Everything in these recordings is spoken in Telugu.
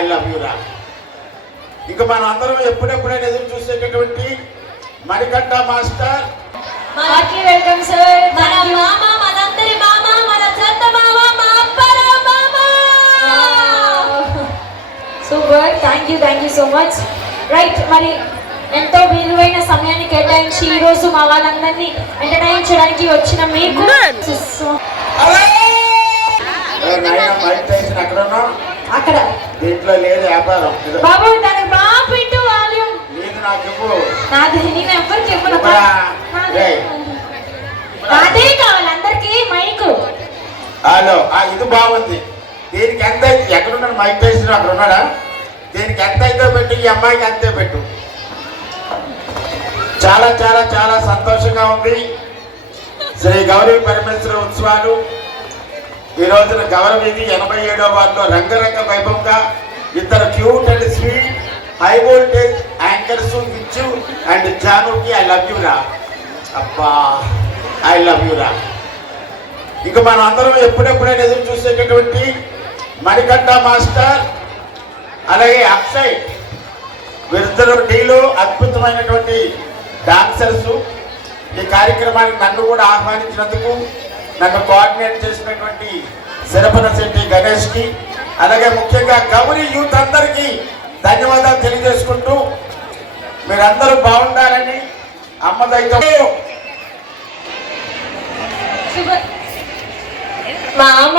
ఐ లవ్ యూ రా. ఇక మనం అందరం ఎప్పుడెప్పుడైనా ఎదురు చూసేటటువంటి మణికంఠ మాస్టర్. Welcome sir. మన మామ, మనందరి మామ, మన సొంత మామ, మా అప్పారావు మామ. Super, thank you so much. Right, మరి ఎంతో విలువైన సమయాన్ని కేటాయించి ఈ రోజు మా వాళ్ళందరినీ ఎంటర్టైన్ చేయడానికి వచ్చిన మీకు అక్కడ దీంట్లో లేదు వ్యాపారం బాబు, దానికి బాగా పెట్టు వాల్యూమ్. నాది నేను ఎవరికి చెప్పను, అదే కావాలి అందరికి మైకు. హలో, ఇది బాగుంది. దీనికి ఎంత ఎక్కడున్నాడు మైక్ టైసన్? అక్కడ ఉన్నాడా? దీనికి ఎంత అయితే పెట్టు, ఈ అమ్మాయికి అంతే పెట్టు. చాలా చాలా చాలా సంతోషంగా ఉంది. శ్రీ గౌరీ పరమేశ్వర ఉత్సవాలు ఈ రోజున గౌరవీధి 87వ వార్డులో రంగరంగ వైభవంగా ఇద్దరు cute and sweet high voltage anchors Vichu and జానుకి ఐ లవ్ యూ రా. అబ్బా, ఐ లవ్ యూ రా. ఇక మనం అందరం ఎప్పుడెప్పుడైనా ఎదురు చూసేటటువంటి మణికంఠ మాస్టర్ అలాగే అక్షయ్, వీరిద్దరు టీలో అద్భుతమైనటువంటి డాన్సర్స్. ఈ కార్యక్రమానికి నన్ను కూడా ఆహ్వానించినందుకు, నన్ను కోఆర్డినేట్ చేసినటువంటి శరపన శెట్టి గణేష్కి, అలాగే ముఖ్యంగా గౌరీ యూత్ అందరికీ ధన్యవాదాలు తెలియజేసుకుంటూ మీరందరూ బాగుండాలని అమ్మదైతే మామ.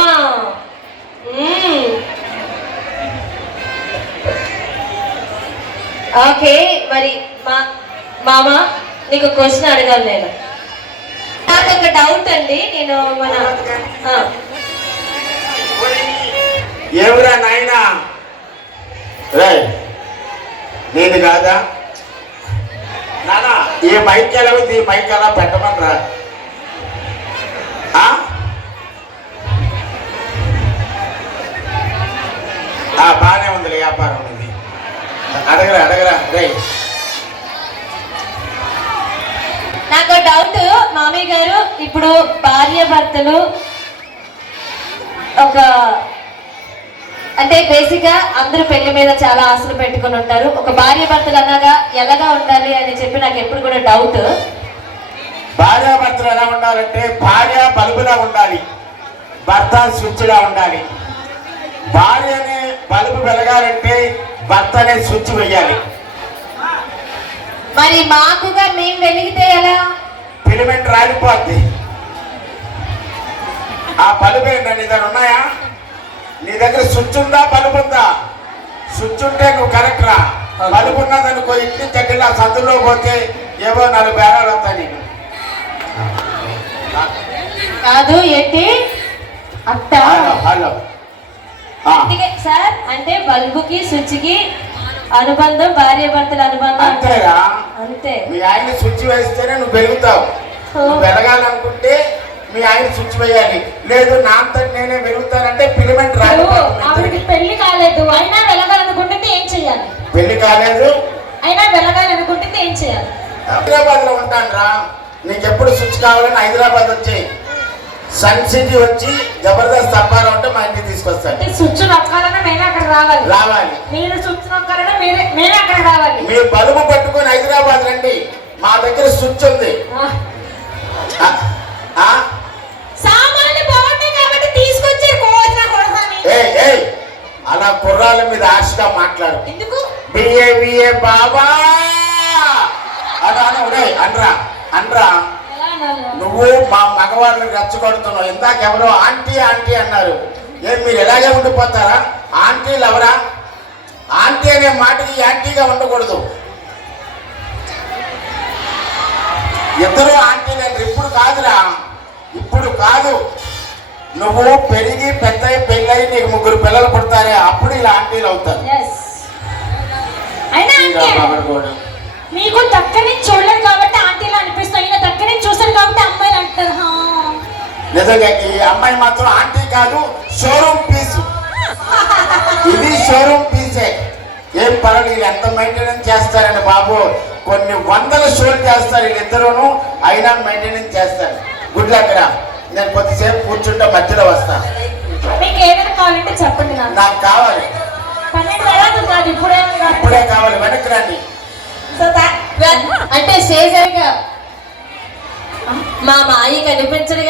ఓకే, మరి మామ నీకు క్వశ్చన్ అడగాలి. నేను నాకు ఒక డౌట్ అండి. నేను మన ఏమిరా నాయనా, నేను కాదా నానా? ఈ మైక్ ఎలా ఉంది? ఈ మైక్ ఎలా పెట్టమనరా? బాగానే ఉంది, వ్యాపారం ఉంది. అడగరా రే. నాకు డౌట్ మామయ్య గారు, ఇప్పుడు భార్య భర్తలు ఒక అంటే బేసిక్ గా అందరూ పెళ్లి మీద చాలా ఆశలు పెట్టుకుని ఉంటారు. ఒక భార్య భర్తలు అనగా ఎలాగా ఉండాలి అని చెప్పి నాకు ఎప్పుడు కూడా డౌట్. భార్య భర్తలు ఎలా ఉండాలంటే, భార్య బల్బులా ఉండాలి, భర్త స్విచ్ లా ఉండాలి. భార్య అనే బల్బు వెలగాలంటే భర్త అనే స్విచ్ వేయాలి. మరి మాకుగా మేము వెలిగితే ఎలా? ఫిలిమెంట్ రాలిపోద్ది. ఆ బల్బు ఏంటంటే నీ దగ్గర ఉన్నాయా? నీ దగ్గర స్విచ్ ఉందా, బల్బు ఉందా? స్విచ్ ఉంటే నువ్వు కరెక్ట్ రా. బల్బు ఉన్నదనుకో, ఇంటి చెట్టులా సందులో పోతే ఏవో 4 బేరాలు వస్తాయి నీకు. కాదు ఏంటి అత్త? హలో సార్, అంటే బల్బుకి స్విచ్ కి అనుబంధం భార్య భర్తల అనుబంధం అంతేరా. అంతే. మీ ఆయన స్విచ్ వేస్తేనే నువ్వు వెలుగుతావు. నువ్వు వెలగాలనుకుంటే మీ ఆయన స్విచ్ వేయాలి. లేదు నా అంతటి నేనే వెలుగుతానంటే ఫిలిమెంట్ రాదు. పెళ్లి కాలేదు అయినా వెలగాలనుకుంటే ఏం చెయ్యాలి? పెళ్లి కాలేదు అయినా వెలగాలనుకుంటే ఏం చేయాలి? హైదరాబాద్ లో ఉంటాను రా. నీకు ఎప్పుడు స్విచ్ కావాలని హైదరాబాద్ వచ్చి సన్ సిటీ వచ్చి జబర్దస్త్ అప్పారావు అంటే మా ఇంటికి తీసుకొస్తాను. స్విచ్ నొక్కాలన్నా మేమే అక్కడ రావాలి. మీరు స్విచ్ నొక్కాలన్నా మేమే అక్కడ రావాలి. మీరు బలుపు పట్టుకొని హైదరాబాద్ రండి, మా దగ్గర స్విచ్ ఉంది. అలా కుర్రాల మీద ఆశగా మాట్లాడు. ఎందుకు? బిఏ బాబా అనరా. నువ్వు మా మగవాళ్ళని రెచ్చగొడుతున్నావు. ఇందాక ఎవరో ఆంటీ అన్నారు. ఏం మీరు ఎలాగే ఉండిపోతారా? ఆంటీలు ఎవరా? ఆంటీ అనే మాటకి యాంటీగా ఉండకూడదు. ఇద్దరు ఆంటీలు అంటే ఇప్పుడు కాదురా, ఇప్పుడు కాదు. నువ్వు పెరిగి పెద్ద పెళ్ళయి నీకు 3 పిల్లలు పుడతారే, అప్పుడు ఇలా ఆంటీలు అవుతారు. మీకు దగ్గర చూడలేదు కాబట్టి ఆంటీలు అనిపిస్తాయి, ఇలా దగ్గర చూసారు కాబట్టి అమ్మాయిలు అంటారు. నిజంగా ఈ అమ్మాయి మాత్రం ఆంటీ కాదు, షోరూమ్ పీస్. ఇది షోరూమ్ పీసే. ఏం పర్వాలేదు, ఎంత మెయింటెనెన్స్ చేస్తారండి బాబు. కొన్ని 100 షోలు చేస్తారు వీళ్ళిద్దరూను, అయినా మెయింటెనెన్స్ చేస్తారు. గుడ్ లక్ రా. నేను కొద్దిసేపు కూర్చుంటే మధ్యలో వస్తాను. మీకు ఏదైనా కావాలంటే చెప్పండి. నాకు కావాలి. 12 ఇప్పుడే ఇప్పుడే కావాలి, వెనక్కి రండి. సో అంటే స్టేజ్ మా మాయి కనిపించడు